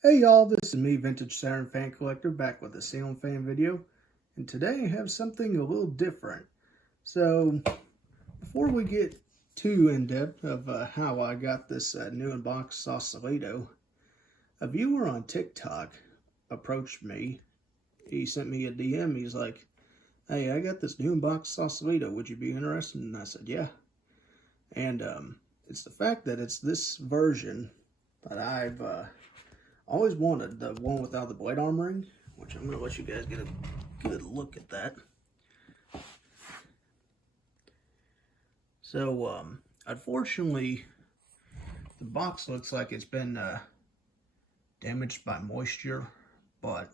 Hey y'all, this is me, Vintage Siren Fan Collector, back with a ceiling fan video. And today I have something a little different. So, before we get too in-depth of how I got this new in-box Sausalito, a viewer on TikTok approached me. He sent me a DM. He's like, hey, I got this new in-box Sausalito. Would you be interested? And I said, yeah. And it's the fact that it's this version that I've always wanted, the one without the blade armoring, which I'm going to let you guys get a good look at that. So, unfortunately, the box looks like it's been damaged by moisture, but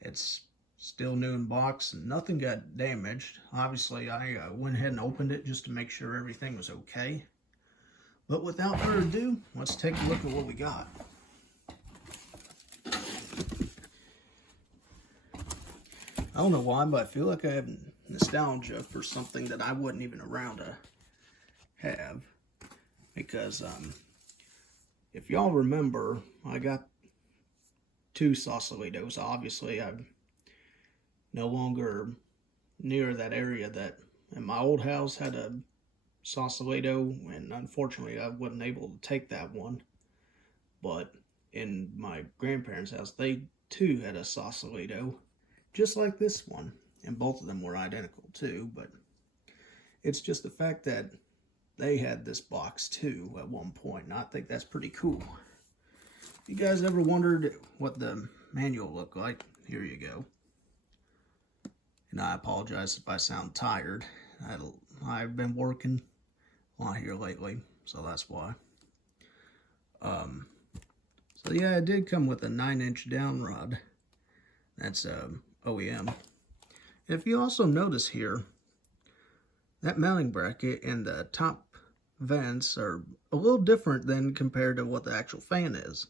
it's still new in box and nothing got damaged. Obviously, I went ahead and opened it just to make sure everything was okay. But without further ado, let's take a look at what we got. I don't know why, but I feel like I have nostalgia for something that I wasn't even around to have. Because, if y'all remember, I got two Sausalitos. Obviously, I'm no longer near that area that in my old house had a Sausalito, and unfortunately I wasn't able to take that one. But in my grandparents' house, they too had a Sausalito, just like this one, and both of them were identical too. But it's just the fact that they had this box too at one point, and I think that's pretty cool. If you guys ever wondered what the manual looked like, here you go. And I apologize if I sound tired. I've been working a lot here lately, so that's why. So yeah, it did come with a 9-inch down rod. That's OEM. If you also notice here, that mounting bracket and the top vents are a little different than compared to what the actual fan is.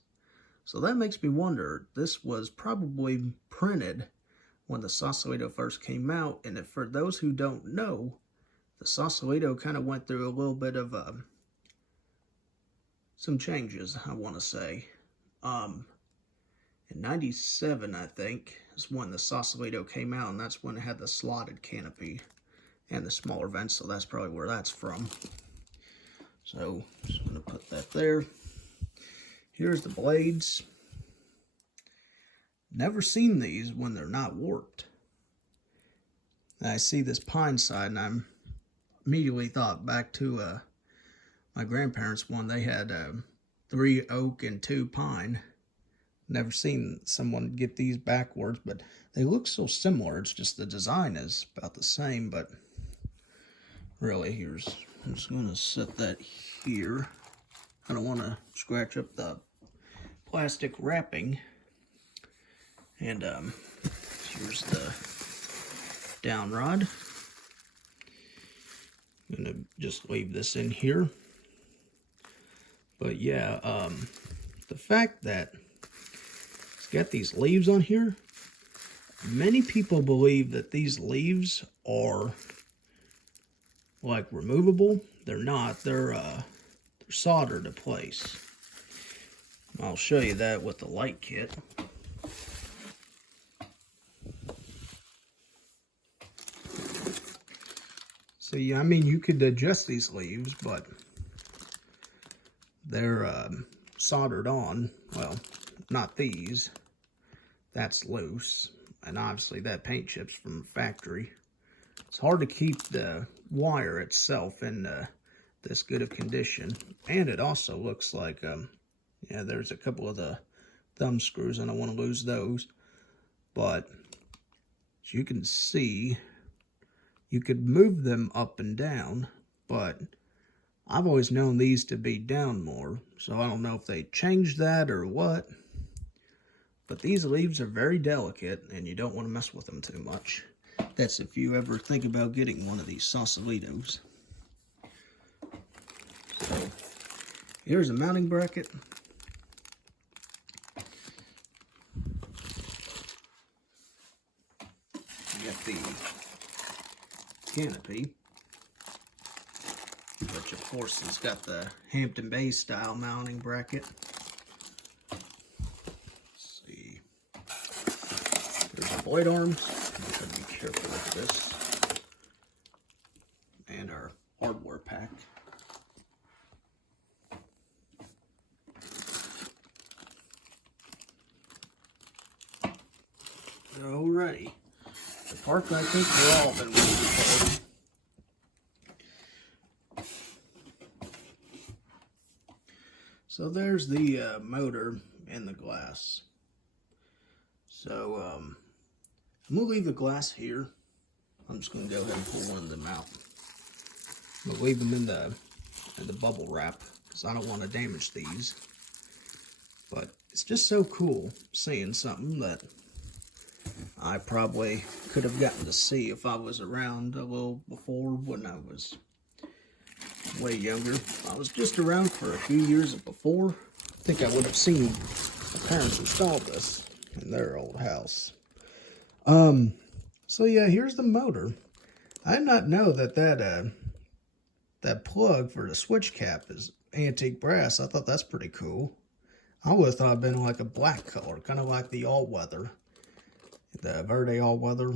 So that makes me wonder, this was probably printed when the Sausalito first came out, and if for those who don't know, the Sausalito kind of went through a little bit of some changes, I want to say. In 97, I think, is when the Sausalito came out, and that's when it had the slotted canopy and the smaller vents, so that's probably where that's from. So, just going to put that there. Here's the blades. Never seen these when they're not warped. I see this pine side, and I'm immediately thought back to my grandparents' one. They had 3 oak and 2 pine. Never seen someone get these backwards, but they look so similar. It's just the design is about the same, but really, I'm just going to set that here. I don't want to scratch up the plastic wrapping. And here's the down rod. I'm going to just leave this in here. But yeah, the fact that it's got these leaves on here, many people believe that these leaves are like removable. They're not. They're soldered to place. I'll show you that with the light kit. See, I mean, you could adjust these leaves, but they're soldered on. Well, not these. That's loose. And obviously that paint chip's from the factory. It's hard to keep the wire itself in this good of condition. And it also looks like, yeah, there's a couple of the thumb screws. I don't want to lose those. But as you can see, you could move them up and down, but I've always known these to be down more, so I don't know if they changed that or what. But these leaves are very delicate, and you don't want to mess with them too much. That's if you ever think about getting one of these Sausalitos. So, here's a mounting bracket. You got the canopy, which of course has got the Hampton Bay style mounting bracket. blade arms. I'm going to be careful with this. And our hardware pack. Alrighty. The part I think we're all been waiting for. So there's the motor and the glass. So I'm going to leave the glass here. I'm just going to go ahead and pull one of them out. I'm going to leave them in the bubble wrap because I don't want to damage these. But it's just so cool seeing something that I probably could have gotten to see if I was around a little before when I was way younger. I was just around for a few years before. I think I would have seen my parents install this in their old house. So yeah, here's the motor. I did not know that that plug for the switch cap is antique brass. I thought that's pretty cool. I would have thought it'd been like a black color, kind of like the all-weather. The Verde all-weather,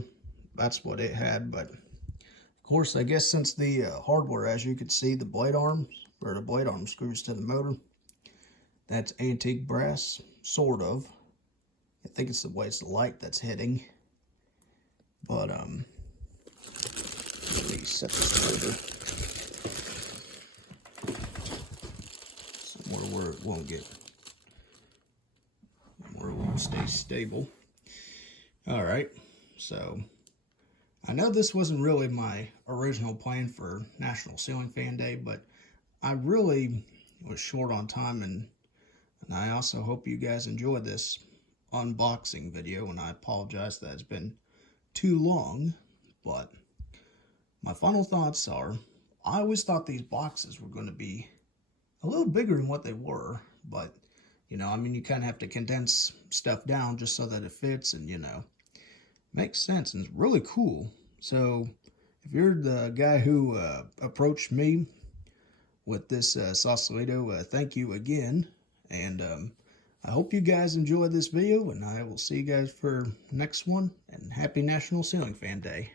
that's what it had. But of course, I guess since the hardware, as you can see, the blade arms, or the blade arm screws to the motor, that's antique brass, sort of. I think it's the way it's the light that's hitting. But let me set this motor somewhere where it won't get, where it won't stay stable. All right, so I know this wasn't really my original plan for National Ceiling Fan Day, but I really was short on time, and I also hope you guys enjoyed this unboxing video, and I apologize that it's been too long. But my final thoughts are, I always thought these boxes were going to be a little bigger than what they were, but you know, I mean, you kind of have to condense stuff down just so that it fits, and you know, makes sense, and it's really cool. So if you're the guy who approached me with this Sausalito, thank you again, and I hope you guys enjoyed this video, and I will see you guys for the next one, and happy National Ceiling Fan Day.